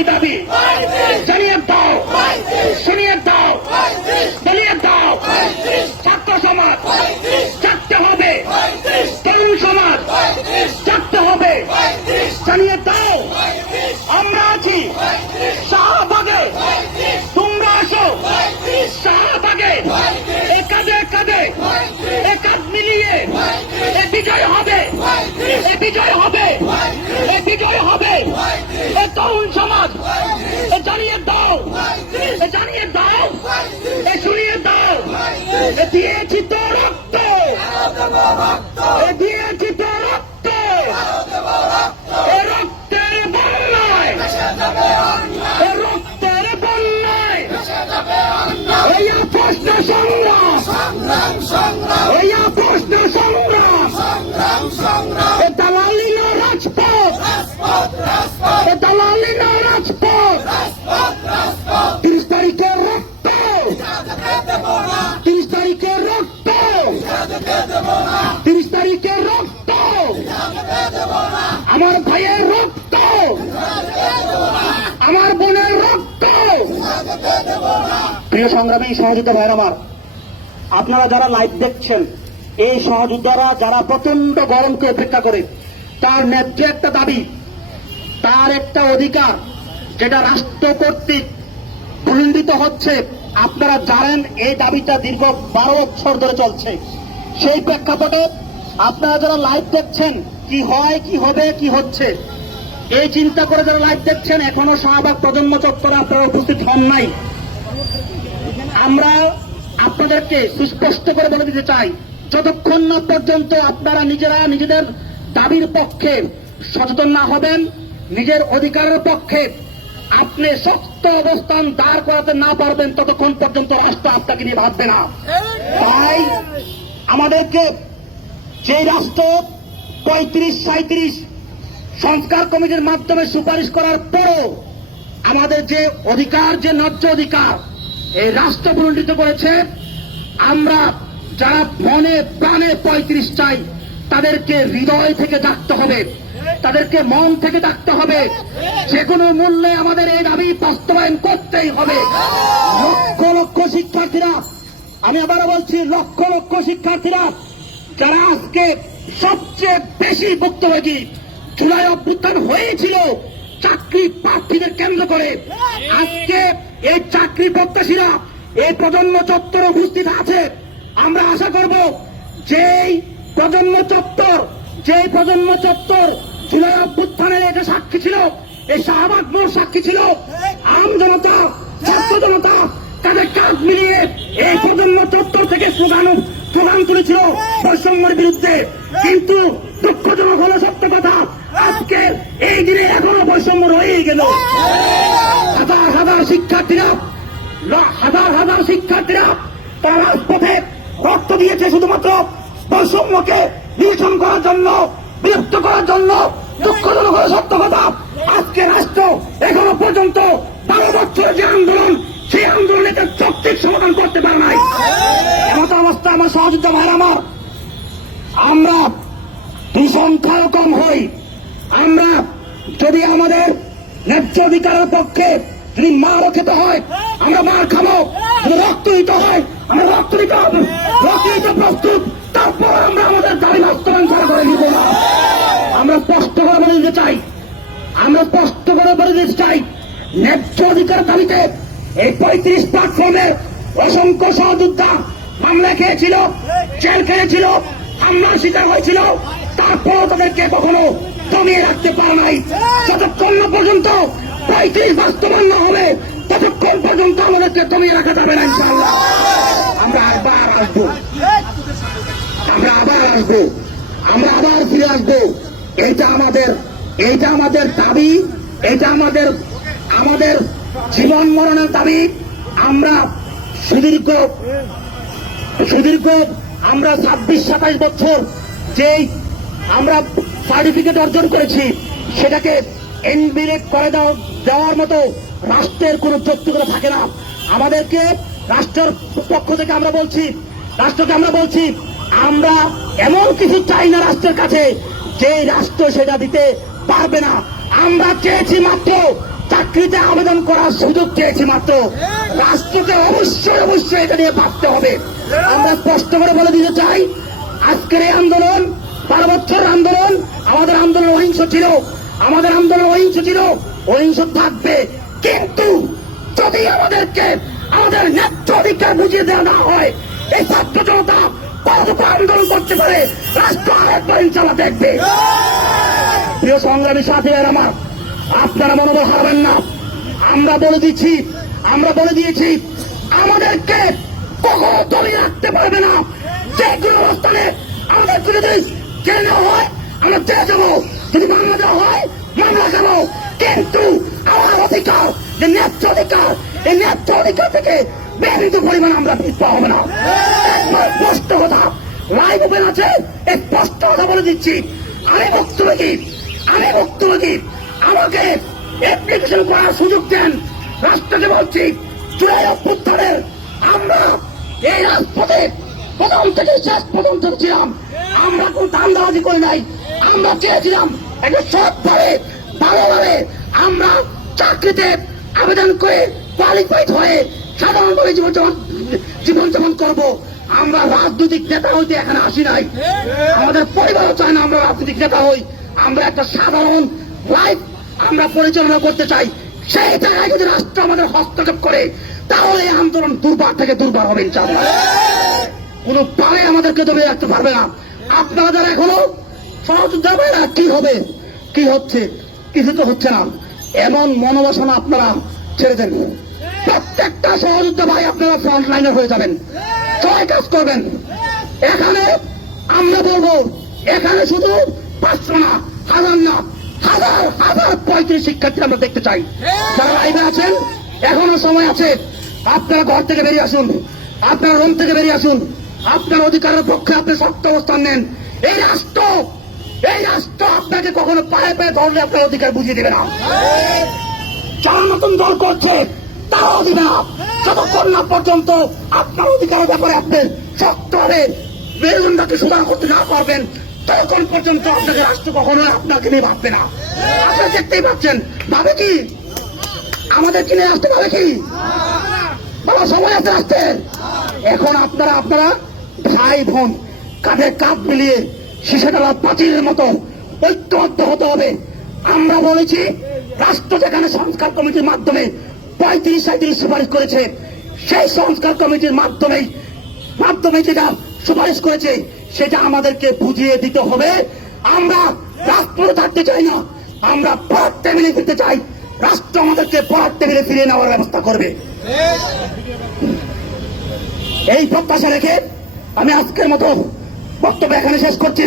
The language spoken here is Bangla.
এই দাবি জানিয়ে দাও, শুনিয়ে দাও, বলিয়ে দাও। ছাত্র সমাজ জাগতে হবে, তরুণ সমাজ জাগতে হবে, জানিয়ে দাও। আমরা আছি শাহবাগে, তোমরা আসো শাহবাগে। কাঁধে কাঁধে কাঁধ মিলিয়ে এ বিজয় হবে, এ বিজয় হবে, এ বিজয় হবে। এ তরুণ সমাজ জানিয়ে দাও, জানিয়ে দাও, শুনিয়ে দাও। দিয়েছি তো রক্ত, দিয়েছি তো রক্ত, রক্তের বন্যায়, রক্তের বন্যায় এই প্রশ্ন সংগ্রাম, এই প্রশ্ন সংগ্রাম। দালালি না রাজপথ, দালালি না রাজপথ। 30 তারিখের রক্ত, 30 তারিখের রক্ত, 30 তারিখের রক্ত, আমার ভাইয়ের রক্ত, আমার বোনের রক্ত। প্রিয় সংগ্রামী সহযোদ্ধা ভাইয়ের আমার, আপনারা যারা লাইভ দেখছেন, এই সহযোদ্ধারা যারা প্রচন্ড গরমকে উপেক্ষা করে তার ন্যায্য একটা দাবি, তার একটা অধিকার যেটা রাষ্ট্র কর্তৃক প্রলম্বিত হচ্ছে, আপনারা জানেন এই দাবিটা দীর্ঘ 12 বছর ধরে চলছে। সেই প্রেক্ষাপটে আপনারা যারা লাইভ দেখছেন, কি হয়, কি হবে, কি হচ্ছে, এই চিন্তা করে যারা লাইভ দেখছেন, এখনো শাহবাগ প্রজন্ম চত্বরে আপনারা উপস্থিত হন নাই। আমরা আপনাদেরকে সুস্পষ্ট করে বলে দিতে চাই, যতক্ষণ না পর্যন্ত আপনারা নিজেরা নিজেদের দাবির পক্ষে সচেতন না হবেন, নিজের অধিকারের পক্ষে আপনি শক্ত অবস্থান দাঁড় করাতে না পারবেন, ততক্ষণ পর্যন্ত রাষ্ট্র আপনাকে নিয়ে ভাববে না। তাই আমাদেরকে যে রাষ্ট্র 35-37 সংস্কার কমিটির মাধ্যমে সুপারিশ করার পরও আমাদের যে অধিকার, যে ন্যায্য অধিকার এই রাষ্ট্র প্রলম্বিত করেছে, আমরা যারা মনে প্রাণে 35 চাই, তাদেরকে হৃদয় থেকে ডাকতে হবে, তাদেরকে মন থেকে ডাকতে হবে। যে কোনো মূল্যে আমাদের এই দাবি বাস্তবায়ন করতেই হবে। লক্ষ লক্ষ শিক্ষার্থীরা, আমি আবারও বলছি, লক্ষ লক্ষ শিক্ষার্থীরা যারা আজকে সবচেয়ে বেশি ভুক্তভোগী, জুলাই অভ্যুত্থান হয়েছিল চাকরি প্রার্থীদের কেন্দ্র করে, আজকে এই চাকরি প্রত্যাশীরা এই প্রজন্ম চত্বরে উপস্থিত আছে। আমরা আশা করব যেই প্রজন্ম চত্বর জুলাই অভ্যুত্থানের এটা সাক্ষী ছিল, এই শাহবাগ মোড় সাক্ষী ছিল, আম জনতা, ছাত্র জনতা তাদের কাঁধ মিলিয়ে এই প্রজন্ম চত্বর থেকে স্লোগান তুলেছিল বৈষম্যের বিরুদ্ধে। কিন্তু দুঃখজনক হলো সত্য কথা, আজকে এই দিনে এখনো বৈষম্য রয়েই গেল। হাজার হাজার শিক্ষার্থীরা তারা রাজপথে রক্ত দিয়েছে শুধুমাত্র বৈষম্যকে নিরসন করার জন্য, বিলুপ্ত করার জন্য। দুঃখজনক হলো সত্য কথা, আজকে রাষ্ট্র এখনো পর্যন্ত 12 বছরের যে আন্দোলন, সেই আন্দোলনের যৌক্তিক সমাধান করতে পারে নাই। এমন অবস্থা আমার সহযোদ্ধা ভাইরা আমার, আমরা সংখ্যাও কম হই, আমরা যদি আমাদের ন্যায্য অধিকারের পক্ষে যদি মারও খেতে হয়, আমরা মার খাবো। যদি রক্ত দিতে হয়, আমরা রক্ত দিতে হবে, রক্ত দিতে প্রস্তুত। তারপর আমরা আমাদের দাবি বাস্তবায়ন করা করে নিব না। আমরা স্পষ্ট করে বলে দিতে চাই, ন্যায্য অধিকার দাবিতে এই 35 প্ল্যাটফর্মে অসংখ্য সহযোদ্ধা মামলা খেয়েছিল, জেল খেয়েছিল, হামলার শিকার হয়েছিল, তারপরও তাদেরকে কখনো দমিয়ে রাখতে পারে নাই। যতক্ষণ না পর্যন্ত 35 বাস্তবায়ন না হবে, ততক্ষণ পর্যন্ত আমাদেরকে দমিয়ে রাখা যাবে না। ইনশাআল্লাহ আমরা আবার আসবো, আমরা আবার ফিরে আসবো। এইটা আমাদের দাবি, এটা আমাদের জীবন মরণের দাবি। আমরা সুদীর্ঘ আমরা 26-27 বছর যেই আমরা সার্টিফিকেট অর্জন করেছি, সেটাকে এনবিরেট করে দেওয়ার মতো রাষ্ট্রের কোন যৌক্তিকতা থাকে না। আমাদেরকে রাষ্ট্রের পক্ষ থেকে রাষ্ট্রকে আমরা বলছি আমরা এমন কিছু চাই না রাষ্ট্রের কাছে যে রাষ্ট্র সেটা দিতে পারবে না। আমরা চেয়েছি মাত্র চাকরিতে আবেদন করার সুযোগ চেয়েছি মাত্র। রাষ্ট্রকে অবশ্যই অবশ্যই এটা নিয়ে ভাবতে হবে। আমরা স্পষ্ট করে বলে দিতে চাই, আজকের এই আন্দোলন 12 বছর আন্দোলন, আমাদের আন্দোলন অহিংস ছিল, আমাদের আন্দোলন অহিংস ছিল, অহিংস থাকবে। কিন্তু যদি আমাদেরকে আমাদের ন্যায্য অধিকার বুঝিয়ে দেওয়া না হয়, এই ছাত্র জনতা কতটুকু আন্দোলন করতে পারে রাষ্ট্র আরেকবার ইনশাল্লাহ দেখবে। প্রিয় সংগ্রামী সাথী আমার, আপনারা মনোবল হারাবেন না। আমরা বলে দিচ্ছি, আমরা বলে দিয়েছি, আমাদেরকে কখনো দমিয়ে রাখতে পারবে না। যে কোনো অবস্থানে আমাদের যদি জেলে নেওয়া হয় আমরা জেলে যাবো, যদি মামলা দেওয়া হয় মামলা যাবো, কিন্তু আমার অধিকার, যে ন্যায্য অধিকার, এই ন্যায্য অধিকার থেকে বেরিত পরিমাণ আমরা পিছপা হবে না। একবার স্পষ্ট কথা, লাইভ ওপেন আছে, এই স্পষ্ট কথা বলে দিচ্ছি। আমি ভুক্তভোগী, আমাকে অ্যাপ্লিকেশন করার সুযোগ দেন। রাষ্ট্রকে বলছি, জুলাই অভ্যুত্থানের আমরা এই রাজপথে প্রথম থেকে শেষ পর্যন্ত ছিলাম। আমরা কোন ধান্দাবাজি করি নাই। আমরা চেয়েছিলাম একটা সৎভাবে ভালোভাবে আমরা চাকরিতে আবেদন করে কোয়ালিফাইড হয়ে সাধারণভাবে জীবনযাপন করব। আমরা রাজনৈতিক নেতা হইতে এখানে আসি নাই, আমাদের পরিবারও চায় না আমরা রাজনৈতিক নেতা হই। আমরা একটা সাধারণ লাইফ আমরা পরিচালনা করতে চাই। সেই জায়গায় যদি রাষ্ট্র আমাদের হস্তক্ষেপ করে তাহলে এই আন্দোলন দুর্বার থেকে দুর্বার হবে ইনশাআল্লাহ। কোনো পারে আমাদেরকে দমিয়ে রাখতে পারবে না। আপনারা যারা এখনো সহযোদ্ধা ভাইরা, কি হবে, কি হচ্ছে, কিছু তো হচ্ছে না, এমন মনোবাসনা আপনারা ছেড়ে দেন। প্রত্যেকটা সহযোদ্ধা ভাই আপনারা ফ্রন্ট লাইনার হয়ে যাবেন, সবাই কাজ করবেন। এখানে আমরা বলবো, এখানে শুধু 500 না, 1000 না, হাজার হাজার 35 শিক্ষার্থী আমরা দেখতে চাই। যারা লাইভে আছেন এখনো সময় আছে, আপনারা ঘর থেকে বেরিয়ে আসুন, আপনারা রুম থেকে বেরিয়ে আসুন, আপনার অধিকারের পক্ষে আপনি শক্ত অবস্থান নেন। এই রাষ্ট্র আপনাকে কখনো পায়ে পায়ে ধরলে আপনার অধিকার বুঝিয়ে দেবে না। যারা নতুন দল করছে তারাও দিবে না, যতক্ষণ না পর্যন্ত আপনার অধিকারের ব্যাপারে আপনি শক্তভাবে মেরুদণ্ডকে সুধার করতে না পারবেন, ততক্ষণ পর্যন্ত আপনাকে রাষ্ট্র কখনো আপনাকে নিয়ে ভাববে না। আপনারা দেখতেই পাচ্ছেন, ভাবে কি আমাদের কিনে রাষ্ট্র ভাবে কি বাবা, সময় আছে রাষ্ট্রের। এখন আপনারা ভাই বোন কাঁধে কাঁধ মিলিয়ে শিশুটালা প্রাচীরের মতো ঐক্যবদ্ধ হতে হবে। আমরা বলেছি, রাষ্ট্র যেখানে সংস্কার কমিটির মাধ্যমে 35-37 সুপারিশ করেছে, সেই সংস্কার কমিটির মাধ্যমে যেটা সুপারিশ করেছে সেটা আমাদেরকে বুঝিয়ে দিতে হবে। আমরা রাষ্ট্র থাকতে চাই না, আমরা পড়ার টেবিলে ফিরতে চাই। রাষ্ট্র আমাদেরকে পড়ার টেবিলে ফিরিয়ে নেওয়ার ব্যবস্থা করবে। এই প্রত্যাশা রেখে আমি আজকের মতো বক্তব্য এখানে শেষ করছি।